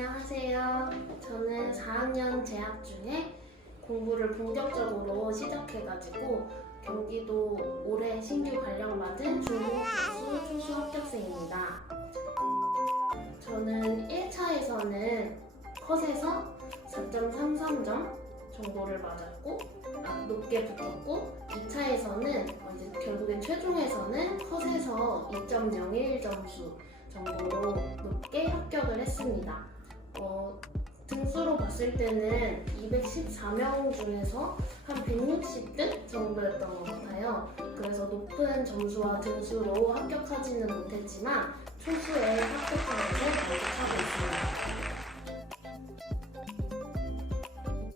안녕하세요. 저는 4학년 재학 중에 공부를 본격적으로 시작해가지고 경기도 올해 신규 발령받은 중국수 초수 합격생입니다. 저는 1차에서는 컷에서 4.33점 정도를 맞았고 높게 붙었고 2차에서는 이제 결국엔 최종에서는 컷에서 2.01 점수 정도로 높게 합격을 했습니다. 등수로 봤을 때는 214명 중에서 한 160등 정도였던 것 같아요. 그래서 높은 점수와 등수로 합격하지는 못했지만 초수에 합격한 것에 만족하고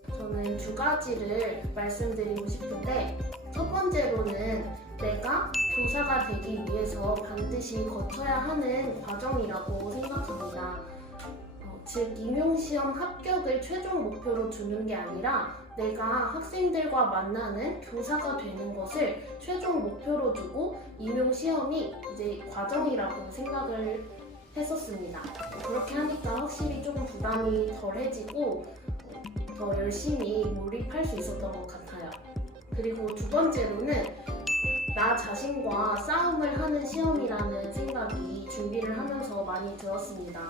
있습니다. 저는 두 가지를 말씀드리고 싶은데, 첫 번째로는 내가 교사가 되기 위해서 반드시 거쳐야 하는 과정이라고 생각합니다. 즉, 임용시험 합격을 최종 목표로 두는 게 아니라 내가 학생들과 만나는 교사가 되는 것을 최종 목표로 두고 임용시험이 이제 과정이라고 생각을 했었습니다. 그렇게 하니까 확실히 조금 부담이 덜해지고 더 열심히 몰입할 수 있었던 것 같아요. 그리고 두 번째로는 나 자신과 싸움을 하는 시험이라는 생각이 준비를 하면서 많이 들었습니다.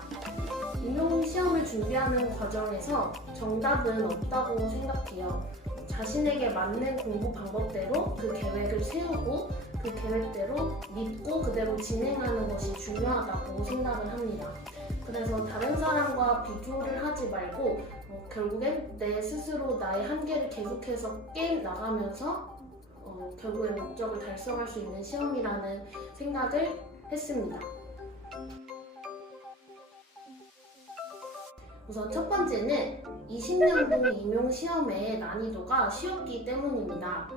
임용시험을 준비하는 과정에서 정답은 없다고 생각해요. 자신에게 맞는 공부 방법대로 그 계획을 세우고 그 계획대로 믿고 그대로 진행하는 것이 중요하다고 생각을 합니다. 그래서 다른 사람과 비교를 하지 말고 결국엔 내 스스로 나의 한계를 계속해서 깨 나가면서 결국엔 목적을 달성할 수 있는 시험이라는 생각을 했습니다. 우선 첫 번째는 20년도 임용시험의 난이도가 쉬웠기 때문입니다.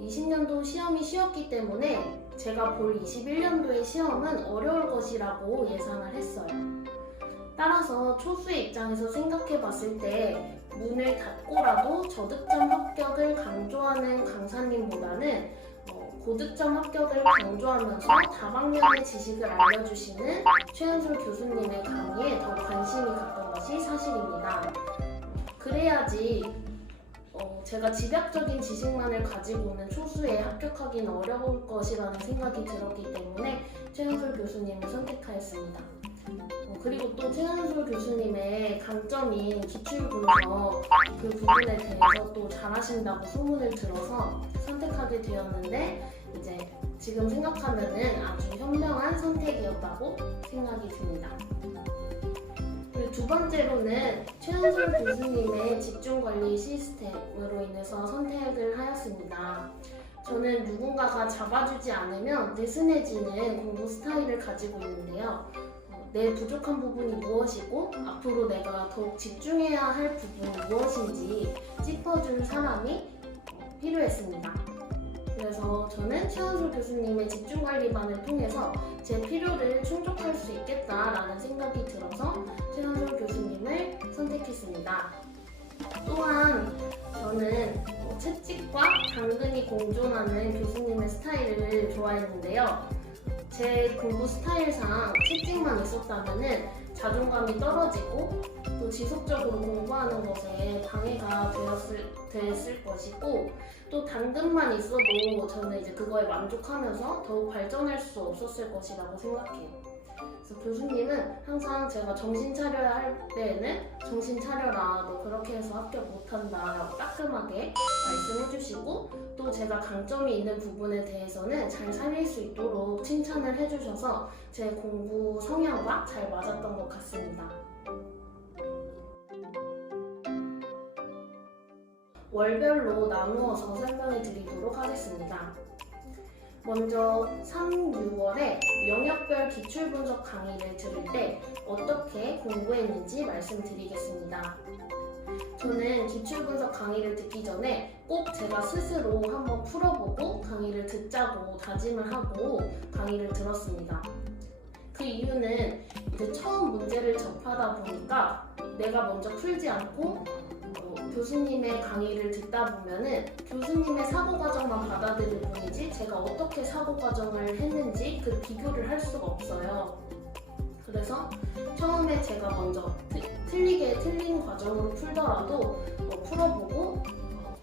20년도 시험이 쉬웠기 때문에 제가 볼 21년도의 시험은 어려울 것이라고 예상을 했어요. 따라서 초수의 입장에서 생각해 봤을 때 문을 닫고라도 저득점 합격을 강조하는 강사님보다는 고득점 합격을 강조하면서 다방면의 지식을 알려주시는 최은솔 교수님의 강의에 더 관심이 갔던 것이 사실입니다. 그래야지 제가 집약적인 지식만을 가지고는 초수에 합격하기는 어려울 것이라는 생각이 들었기 때문에 최은솔 교수님을 선택하였습니다. 그리고 또 최은솔 교수님의 강점인 기출분석 그 부분에 대해서 또 잘하신다고 소문을 들어서 선택하게 되었는데, 이제 지금 생각하면은 아주 현명한 선택이었다고 생각이 듭니다. 그리고 두 번째로는 최은솔 교수님의 집중관리 시스템으로 인해서 선택을 하였습니다. 저는 누군가가 잡아주지 않으면 느슨해지는 공부 스타일을 가지고 있는데요. 내 부족한 부분이 무엇이고 앞으로 내가 더욱 집중해야 할 부분이 무엇인지 짚어줄 사람이 필요했습니다. 그래서 저는 최은솔 교수님의 집중관리반을 통해서 제 필요를 충족할 수 있겠다라는 생각이 들어서 최은솔 교수님을 선택했습니다. 또한 저는 채찍과 당근이 공존하는 교수님의 스타일을 좋아했는데요. 제 공부 스타일상 채찍만 있었다면 자존감이 떨어지고 또 지속적으로 공부하는 것에 방해가 됐을 것이고, 또 당근만 있어도 저는 이제 그거에 만족하면서 더욱 발전할 수 없었을 것이라고 생각해요. 그래서 교수님은 항상 제가 정신 차려야 할 때에는 정신 차려라, 너 그렇게 해서 합격 못한다 라고 따끔하게 말씀해 주시고, 또 제가 강점이 있는 부분에 대해서는 잘 살릴 수 있도록 칭찬을 해주셔서 제 공부 성향과 잘 맞았던 것 같습니다. 월별로 나누어서 설명해 드리도록 하겠습니다. 먼저 3, 6월에 영역별 기출분석 강의를 들을 때 어떻게 공부했는지 말씀드리겠습니다. 저는 기출분석 강의를 듣기 전에 꼭 제가 스스로 한번 풀어보고 강의를 듣자고 다짐을 하고 강의를 들었습니다. 그 이유는 이제 처음 문제를 접하다 보니까 내가 먼저 풀지 않고 교수님의 강의를 듣다 보면은 교수님의 사고 과정만 받아들일 뿐이지 제가 어떻게 사고 과정을 했는지 그 비교를 할 수가 없어요. 그래서 처음에 제가 먼저 틀리게 틀린 과정으로 풀더라도 풀어보고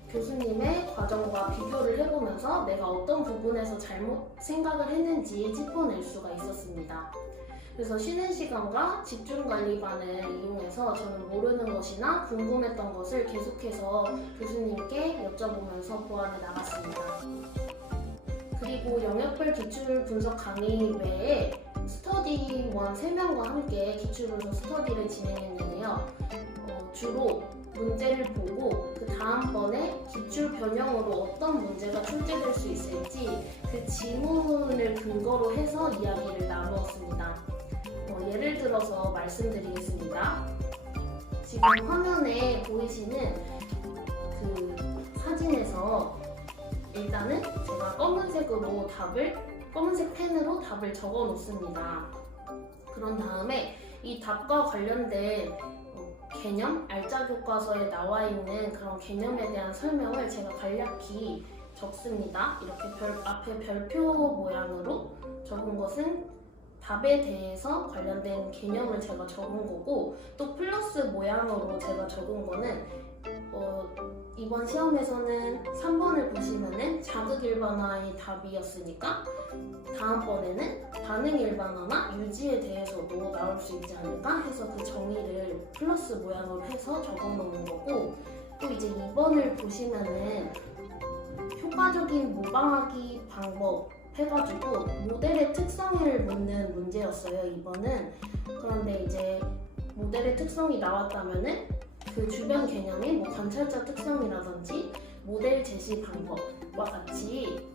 교수님의 과정과 비교를 해보면서 내가 어떤 부분에서 잘못 생각을 했는지 짚어낼 수가 있었습니다. 그래서 쉬는 시간과 집중관리반을 이용해서 저는 모르는 것이나 궁금했던 것을 계속해서 교수님께 여쭤보면서 보완해 나갔습니다. 그리고 영역별 기출 분석 강의 외에 스터디원 3명과 함께 기출 분석 스터디를 진행했는데요. 주로 문제를 보고 그 다음번에 기출 변형으로 어떤 문제가 출제될 수 있을지 그 지문을 근거로 해서 이야기를 나누었습니다. 예를 들어서 말씀드리겠습니다. 지금 화면에 보이시는 그 사진에서 일단은 제가 검은색 펜으로 답을 적어 놓습니다. 그런 다음에 이 답과 관련된 개념, 알짜 교과서에 나와 있는 그런 개념에 대한 설명을 제가 간략히 적습니다. 이렇게 앞에 별표 모양으로 적은 것은 답에 대해서 관련된 개념을 제가 적은 거고, 또 플러스 모양으로 제가 적은 거는 이번 시험에서는 3번을 보시면은 자극 일반화의 답이었으니까 다음번에는 반응 일반화나 유지에 대해서도 나올 수 있지 않을까 해서 그 정의를 플러스 모양으로 해서 적어 놓은 거고, 또 이제 2번을 보시면은 효과적인 모방하기 방법 해가지고 모델의 특성을 묻는 문제였어요, 2번은. 그런데 이제 모델의 특성이 나왔다면은 그 주변 개념이 뭐 관찰자 특성이라든지 모델 제시 방법과 같이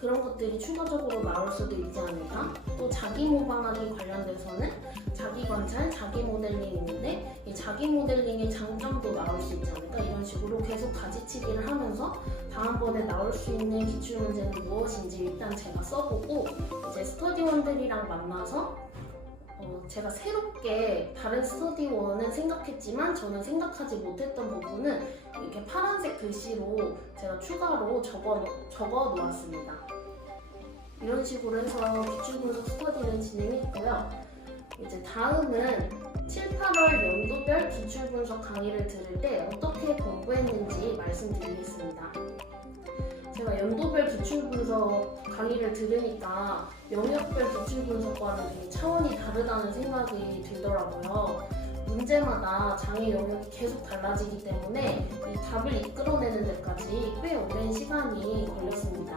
그런 것들이 추가적으로 나올 수도 있지 않을까? 또 자기 모방하기 관련돼서는 자기 관찰, 자기 모델링이 있는데 이 자기 모델링의 장점도 나올 수 있지 않을까? 이런 식으로 계속 가지치기를 하면서 다음번에 나올 수 있는 기출문제는 무엇인지 일단 제가 써보고 이제 스터디원들이랑 만나서 제가 새롭게 다른 스터디원은 생각했지만 저는 생각하지 못했던 부분은 이렇게 파란색 글씨로 제가 추가로 적어 놓았습니다. 이런 식으로 해서 기출분석 스터디를 진행했고요. 이제 다음은 7, 8월 연도별 기출분석 강의를 들을 때 어떻게 공부했는지 말씀드리겠습니다. 제가 연도별 기출분석 강의를 들으니까 영역별 기출분석과는 되게 차원이 다르다는 생각이 들더라고요. 문제마다 장애 영역이 계속 달라지기 때문에 이 답을 이끌어내는 데까지 꽤 오랜 시간이 걸렸습니다.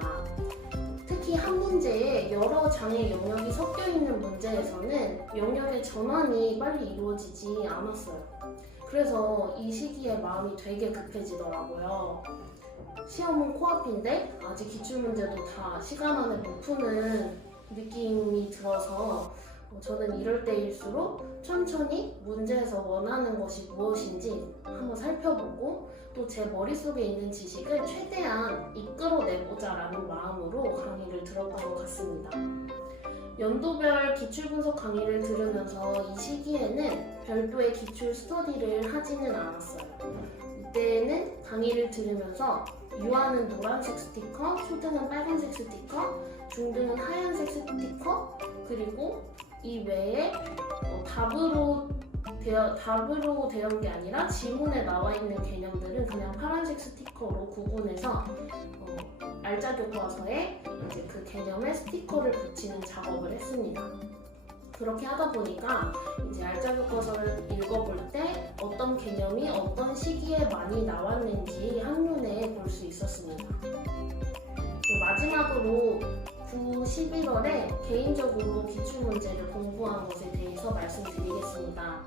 특히 한 문제에 여러 장애 영역이 섞여 있는 문제에서는 영역의 전환이 빨리 이루어지지 않았어요. 그래서 이 시기에 마음이 되게 급해지더라고요. 시험은 코앞인데 아직 기출문제도 다 시간 안에 못 푸는 느낌이 들어서 저는 이럴 때일수록 천천히 문제에서 원하는 것이 무엇인지 한번 살펴보고 또 제 머릿속에 있는 지식을 최대한 이끌어내보자 라는 마음으로 강의를 들었던 것 같습니다. 연도별 기출분석 강의를 들으면서 이 시기에는 별도의 기출 스터디를 하지는 않았어요. 이때는 강의를 들으면서 유아는 노란색 스티커, 초등은 빨간색 스티커, 중등은 하얀색 스티커, 그리고 이 외에 답으로 되어 게 아니라 지문에 나와 있는 개념들은 그냥 파란색 스티커로 구분해서 알짜 교과서에 이제 그 개념에 스티커를 붙이는 작업을 했습니다. 그렇게 하다 보니까 이제 알짜 교과서를 읽어볼 때 어떤 개념이 어떤 시기에 많이 나왔는지 한눈에 볼 수 있었습니다. 마지막으로 9, 11월에 개인적으로 기출문제를 공부한 것에 대해서 말씀드리겠습니다.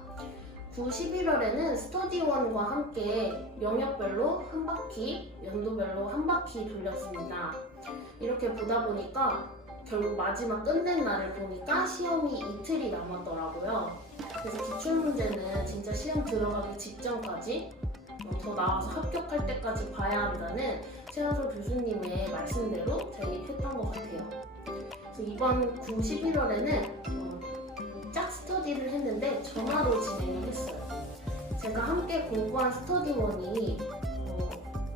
9, 11월에는 스터디원과 함께 영역별로 한 바퀴, 연도별로 한 바퀴 돌렸습니다. 이렇게 보다 보니까 결국 마지막 끝낸 날을 보니까 시험이 이틀이 남았더라고요. 그래서 기출문제는 진짜 시험 들어가기 직전까지 더 나와서 합격할 때까지 봐야 한다는 최하솔 교수님의 말씀대로 대입했던 것 같아요. 그래서 이번 9, 11월에는 짝 스터디를 했는데 전화로 진행을 했어요. 제가 함께 공부한 스터디원이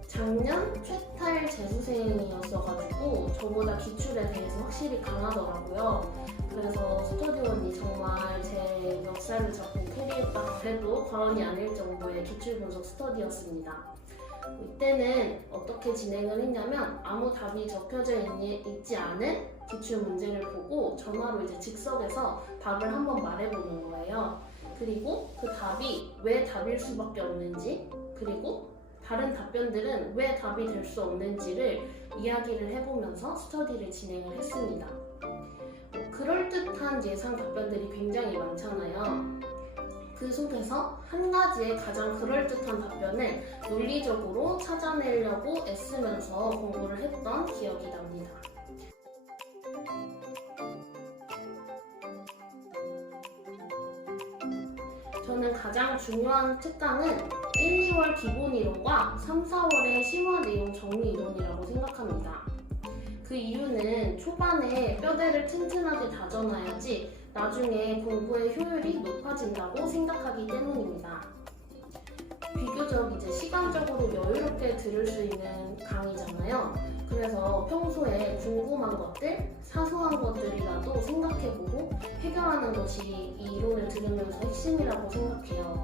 작년 최탈 재수생이었어가지고 저보다 기출에 대해서 확실히 강하더라고요. 그래서 스터디원이 정말 제 역사를 잡고 캐리했다고 해도 과언이 아닐 정도의 기출분석 스터디였습니다. 이때는 어떻게 진행을 했냐면 아무 답이 적혀져 있지 않은 기출 문제를 보고 전화로 이제 즉석에서 답을 한번 말해보는 거예요. 그리고 그 답이 왜 답일 수밖에 없는지, 그리고 다른 답변들은 왜 답이 될 수 없는지를 이야기를 해보면서 스터디를 진행을 했습니다. 그럴듯한 예상 답변들이 굉장히 많잖아요. 그 속에서 한 가지의 가장 그럴듯한 답변을 논리적으로 찾아내려고 애쓰면서 공부를 했던 기억이 납니다. 저는 가장 중요한 특강은 1, 2월 기본 이론과 3, 4월의 심화 내용 정리 이론이라고 생각합니다. 그 이유는 초반에 뼈대를 튼튼하게 다져놔야지 나중에 공부의 효율이 높아진다고 생각하기 때문입니다. 비교적 이제 시간적으로 여유롭게 들을 수 있는 강의잖아요. 그래서 평소에 궁금한 것들, 사소한 것들이라도 생각해보고 해결하는 것이 이 이론을 들으면서 핵심이라고 생각해요.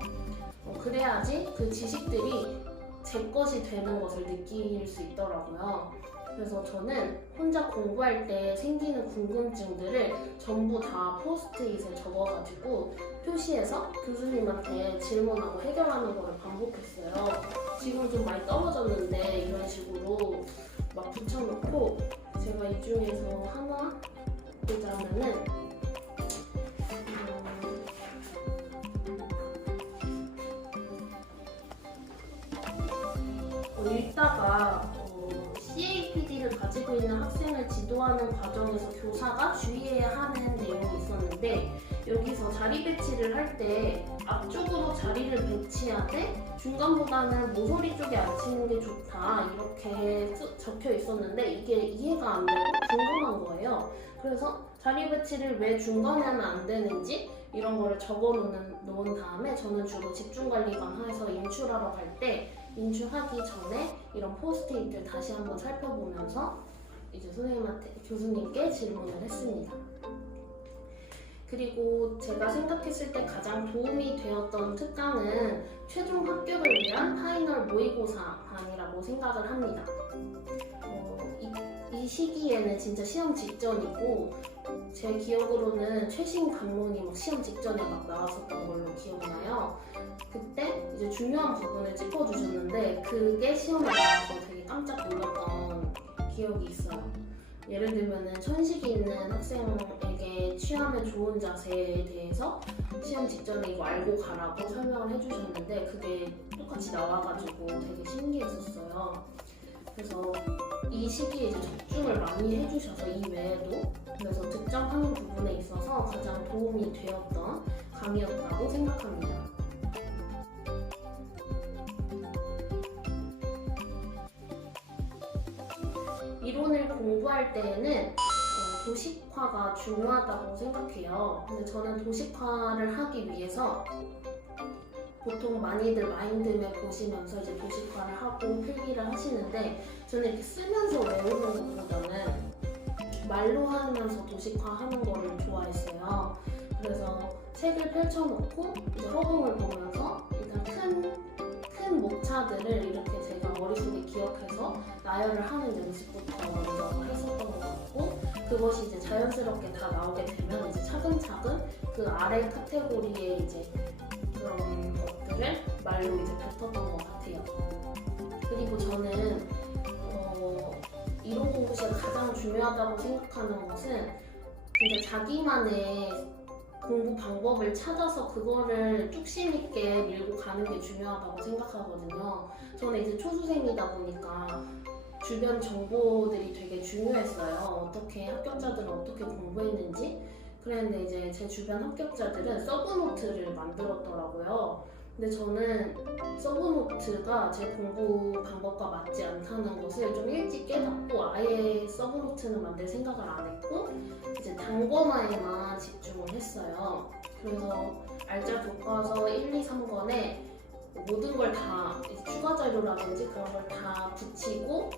그래야지 그 지식들이 제 것이 되는 것을 느낄 수 있더라고요. 그래서 저는 혼자 공부할 때 생기는 궁금증들을 전부 다 포스트잇에 적어가지고 표시해서 교수님한테 질문하고 해결하는 걸 반복했어요. 지금 좀 많이 떨어졌는데 이런 식으로 막 붙여놓고 제가 이 중에서 하나 보자면은 읽다가 CAPD를 가지고 있는 학생을 지도하는 과정에서 교사가 주의해야 하는 내용이 있었는데 여기서 자리 배치를 할 때 앞쪽으로 자리를 배치하되 중간보다는 모서리 쪽에 앉히는 게 좋다 이렇게 적혀 있었는데 이게 이해가 안 되고 궁금한 거예요. 그래서 자리 배치를 왜 중간에 하면 안 되는지 이런 거를 적어 놓은 다음에 저는 주로 집중관리관에서 인출하러 갈 때 인출하기 전에 이런 포스트잇을 다시 한번 살펴보면서 이제 교수님께 질문을 했습니다. 그리고 제가 생각했을 때 가장 도움이 되었던 특강은 최종 합격을 위한 파이널 모의고사반이라고 생각을 합니다. 이 시기에는 진짜 시험 직전이고 제 기억으로는 최신 관문이 막 시험 직전에 막 나왔었던 걸로 기억나요. 그때 이제 중요한 부분을 짚어주셨는데 그게 시험에 나와서 되게 깜짝 놀랐던 기억이 있어요. 예를 들면은 천식이 있는 학생에게 취하면 좋은 자세에 대해서 시험 직전에 이거 알고 가라고 설명을 해주셨는데 그게 똑같이 나와가지고 되게 신기했었어요. 그래서 이 시기에 이제 집중을 많이 해주셔서 이 외에도 그래서 득점하는 부분에 있어서 가장 도움이 되었던 강의였다고 생각합니다. 이론을 공부할 때에는 도식화가 중요하다고 생각해요. 근데 저는 도식화를 하기 위해서 보통 많이들 마인드맵 보시면서 이제 도식화를 하고 필기를 하시는데 저는 이렇게 쓰면서 외우는 것보다는 말로 하면서 도식화하는 거를 좋아했어요. 그래서 책을 펼쳐놓고 이제 허공을 보면서 일단 큰 목차들을 이렇게 제가 머릿속에 기억해서 나열을 하는 연습부터 먼저 했었던 것 같고 그것이 이제 자연스럽게 다 나오게 되면 이제 차근차근 그 아래 카테고리에 이제 그런 것들을 말로 이제 뱉었던 것 같아요. 그리고 저는 이론 공부 시에 가장 중요하다고 생각하는 것은 진짜 자기만의 공부 방법을 찾아서 그거를 뚝심 있게 밀고 가는 게 중요하다고 생각하거든요. 저는 이제 초수생이다 보니까 주변 정보들이 되게 중요했어요. 합격자들은 어떻게 공부했는지. 그랬는데 이제 제 주변 합격자들은 서브노트를 만들었더라고요. 근데 저는 서브노트가 제 공부 방법과 맞지 않다는 것을 좀 일찍 깨닫고 아예 서브노트는 만들 생각을 안 했고 이제 단권화에만 집중을 했어요. 그래서 알짜 교과서 1, 2, 3권에 모든 걸 다 추가 자료라든지 그런 걸 다 붙이고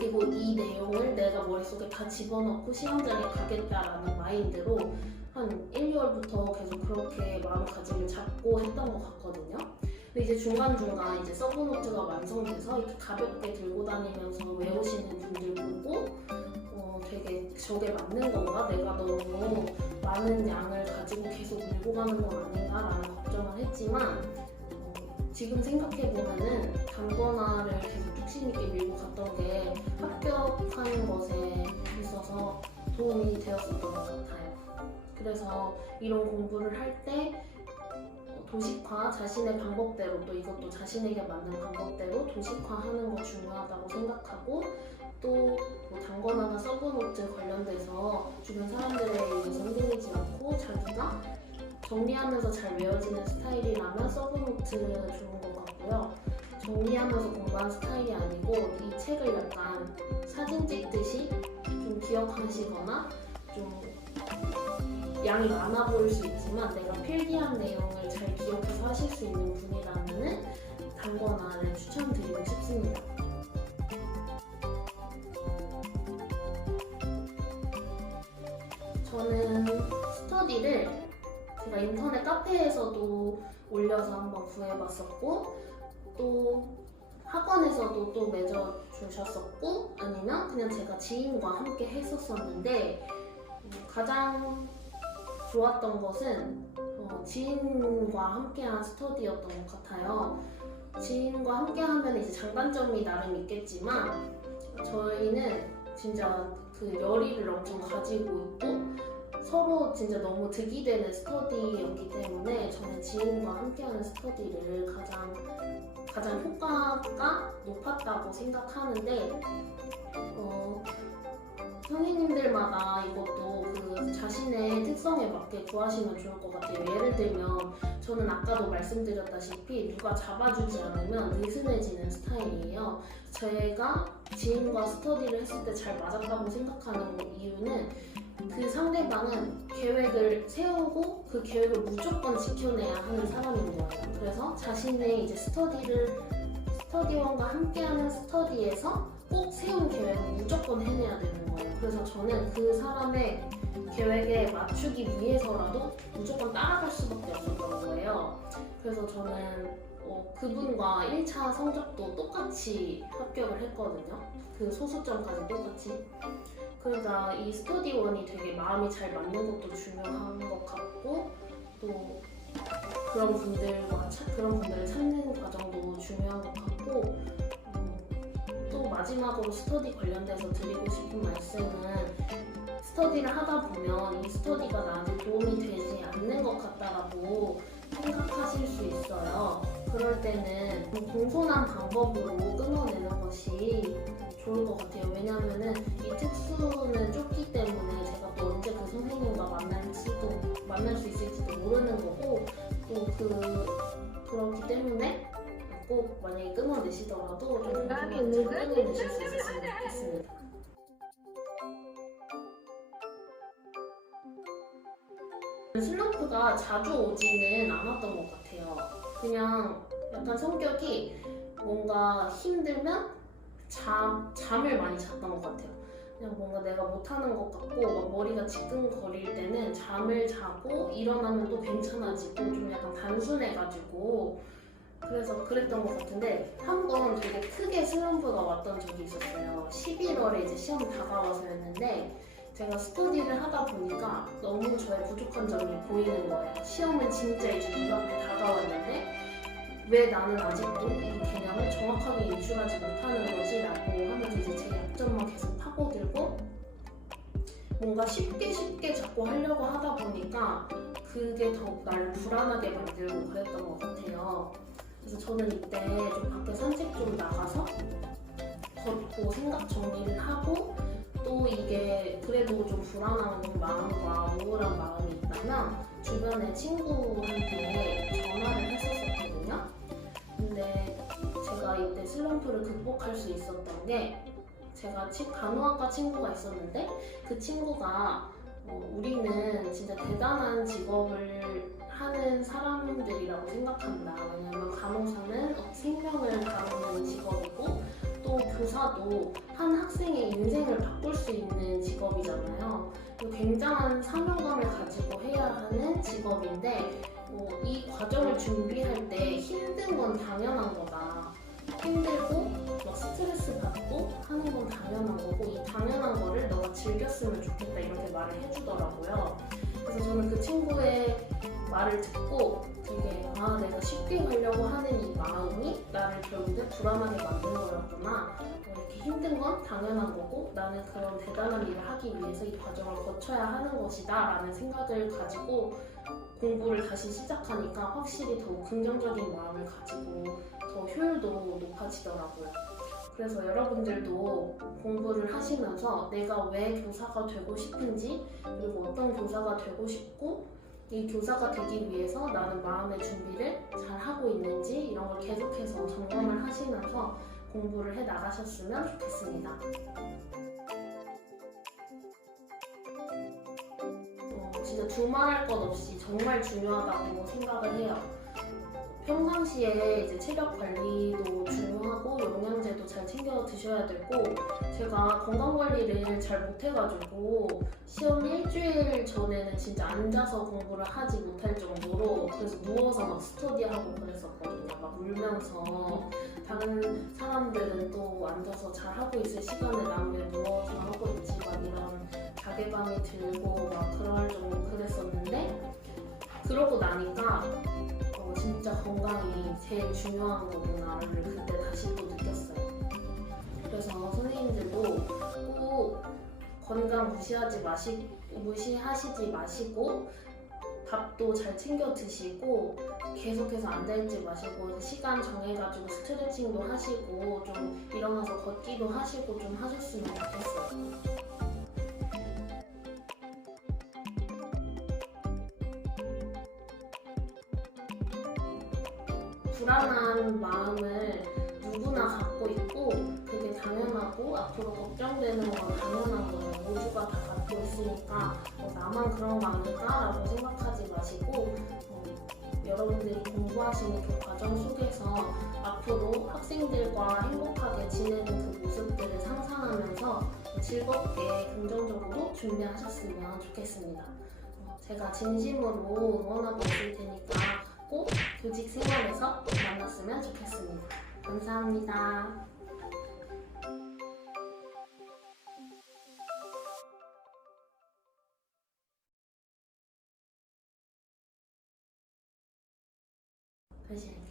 그리고 이 내용을 내가 머릿속에 다 집어넣고 시험장에 가겠다라는 마인드로 한 1, 2월부터 계속 그렇게 마음가짐을 잡고 했던 것 같거든요. 근데 이제 중간중간 이제 서브노트가 완성돼서 이렇게 가볍게 들고 다니면서 외우시는 분들 보고 되게 저게 맞는 건가? 내가 너무 많은 양을 가지고 계속 밀고 가는 건 아닌가라는 걱정을 했지만 지금 생각해보면은 단권화를 계속 뚝심있게 밀고 갔던 게 합격하는 것에 있어서 도움이 되었었던 것 같아요. 그래서 이런 공부를 할 때 도식화, 자신의 방법대로 또 이것도 자신에게 맞는 방법대로 도식화하는 거 중요하다고 생각하고 또 뭐 단권화나 서브노트 관련돼서 주변 사람들에 의해서 흔들리지 않고 자기가 정리하면서 잘 외워지는 스타일이라면 서브노트 좋은 것 같고요. 정리하면서 공부하는 스타일이 아니고 이 책을 약간 사진 찍듯이 좀 기억하시거나 좀 양이 많아 보일 수 있지만 내가 필기한 내용을 잘 기억해서 하실 수 있는 분이라면 단권화를 추천드리고 싶습니다. 저는 스터디를 제가 인터넷 카페에서도 올려서 한번 구해봤었고 또 학원에서도 또 맺어주셨었고 아니면 그냥 제가 지인과 함께 했었었는데 가장 좋았던 것은 지인과 함께한 스터디였던 것 같아요. 지인과 함께하면 이제 장단점이 나름 있겠지만 저희는 진짜 그 열의를 엄청 가지고 있고 서로 진짜 너무 득이 되는 스터디였기 때문에 저는 지인과 함께하는 스터디를 가장 효과가 높았다고 생각하는데 선생님들마다 이것도 그 자신의 특성에 맞게 구하시면 좋을 것 같아요. 예를 들면 저는 아까도 말씀드렸다시피 누가 잡아주지 않으면 느슨해지는 스타일이에요. 제가 지인과 스터디를 했을 때 잘 맞았다고 생각하는 이유는 그 상대방은 계획을 세우고 그 계획을 무조건 지켜내야 하는 사람인 거예요. 그래서 자신의 이제 스터디원과 함께하는 스터디에서 꼭 세운 계획을 무조건 해내야 되는 거예요. 그래서 저는 그 사람의 계획에 맞추기 위해서라도 무조건 따라갈 수밖에 없었던 거예요. 그래서 저는 그분과 1차 성적도 똑같이 합격을 했거든요. 그 소수점까지 똑같이. 그러니까 이 스터디원이 되게 마음이 잘 맞는 것도 중요한 것 같고 또 그런 분들을 찾는 과정도 중요한 것 같고 또 마지막으로 스터디 관련돼서 드리고 싶은 말씀은 스터디를 하다 보면 이 스터디가 나한테 도움이 되지 않는 것 같다라고 생각하실 수 있어요. 그럴 때는 공손한 방법으로 끊어내는 것이 좋을 것 같아요. 왜냐면은 이 특수는 좁기 때문에 제가 또 언제 그 선생님과 만날 수 있을지도 모르는 거고 또 그렇기 때문에 꼭 만약에 끊어내시더라도 좀 공손하게 잘 끊어내실 수 있었으면 좋겠습니다. 슬럼프가 자주 오지는 않았던 것 같아요. 그냥 약간 성격이 뭔가 힘들면 잠을 많이 잤던 것 같아요. 그냥 뭔가 내가 못하는 것 같고 막 머리가 지끈거릴 때는 잠을 자고 일어나면 또 괜찮아지고 좀 약간 단순해가지고 그래서 그랬던 것 같은데 한 번 되게 크게 슬럼프가 왔던 적이 있었어요. 11월에 이제 시험 다가와서였는데 제가 스터디를 하다 보니까 너무 저의 부족한 점이 보이는 거예요. 시험은 진짜 이제 눈앞에 다가왔는데 왜 나는 아직도 이 개념을 정확하게 인출하지 못하는 거지? 라고 하면서 이제 제 약점만 계속 파고들고 뭔가 쉽게 자꾸 하려고 하다 보니까 그게 더욱 나를 불안하게 만들고 그랬던 것 같아요. 그래서 저는 이때 좀 밖에 산책 좀 나가서 걷고 생각 정리를 하고 또 이게 그래도 좀 불안한 마음과 우울한 마음이 있다면 주변에 친구한테 전화를 했었거든요. 근데 제가 이때 슬럼프를 극복할 수 있었던 게 제가 간호학과 친구가 있었는데 그 친구가 우리는 진짜 대단한 직업을 하는 사람들이라고 생각한다. 왜냐면 간호사는 생명을 다루는 직업이고 또 또 교사도 한 학생의 인생을 바꿀 수 있는 직업이잖아요. 굉장한 사명감을 가지고 해야 하는 직업인데 이 과정을 준비할 때 힘든 건 당연한 거다. 힘들고 막 스트레스 받고 하는 건 당연한 거고 이 당연한 거를 너가 즐겼으면 좋겠다 이렇게 말을 해주더라고요. 그래서 저는 그 친구의 말을 듣고 되게 내가 쉽게 가려고 하는 이 마음이 나를 결국에 불안하게 만든 거였구나. 이렇게 힘든 건 당연한 거고 나는 그런 대단한 일을 하기 위해서 이 과정을 거쳐야 하는 것이다 라는 생각을 가지고 공부를 다시 시작하니까 확실히 더 긍정적인 마음을 가지고 더 효율도 높아지더라고요. 그래서 여러분들도 공부를 하시면서 내가 왜 교사가 되고 싶은지 그리고 어떤 교사가 되고 싶고 이 교사가 되기 위해서 나는 마음의 준비를 잘 하고 있는지 이런 걸 계속해서 점검을 하시면서 공부를 해 나가셨으면 좋겠습니다. 진짜 두말할 것 없이 정말 중요하다고 생각을 해요. 평상시에 이제 체력 관리도 중요하고 영양제도 잘 챙겨 드셔야 되고 제가 건강 관리를 잘 못해가지고 시험 일주일 전에는 진짜 앉아서 공부를 하지 못할 정도로 그래서 누워서 막 스터디하고 그랬었거든요. 막 울면서 다른 사람들은 또 앉아서 잘 하고 있을 시간에 난 왜 누워서 하고 있지 막 이런 자괴감이 들고 막 그럴 정도 그랬었는데 그러고 나니까 진짜 건강이 제일 중요한 거구나를 그때 다시 또 느꼈어요. 그래서 선생님들도 꼭 건강 무시하시지 마시고 밥도 잘 챙겨 드시고 계속해서 앉아있지 마시고 시간 정해가지고 스트레칭도 하시고 좀 일어나서 걷기도 하시고 좀 하셨으면 좋겠어요. 불안한 마음을 누구나 갖고 있고 그게 당연하고 앞으로 걱정되는 건 당연한 거예요. 모두가 다 갖고 있으니까 나만 그런 거 아닐까라고 생각하지 마시고 여러분들이 공부하시는 그 과정 속에서 앞으로 학생들과 행복하게 지내는 그 모습들을 상상하면서 즐겁게 긍정적으로 준비하셨으면 좋겠습니다. 제가 진심으로 응원하고 있을 테니까 꼭 교직 생활에서 만났으면 좋겠습니다. 감사합니다. 다시 할게요.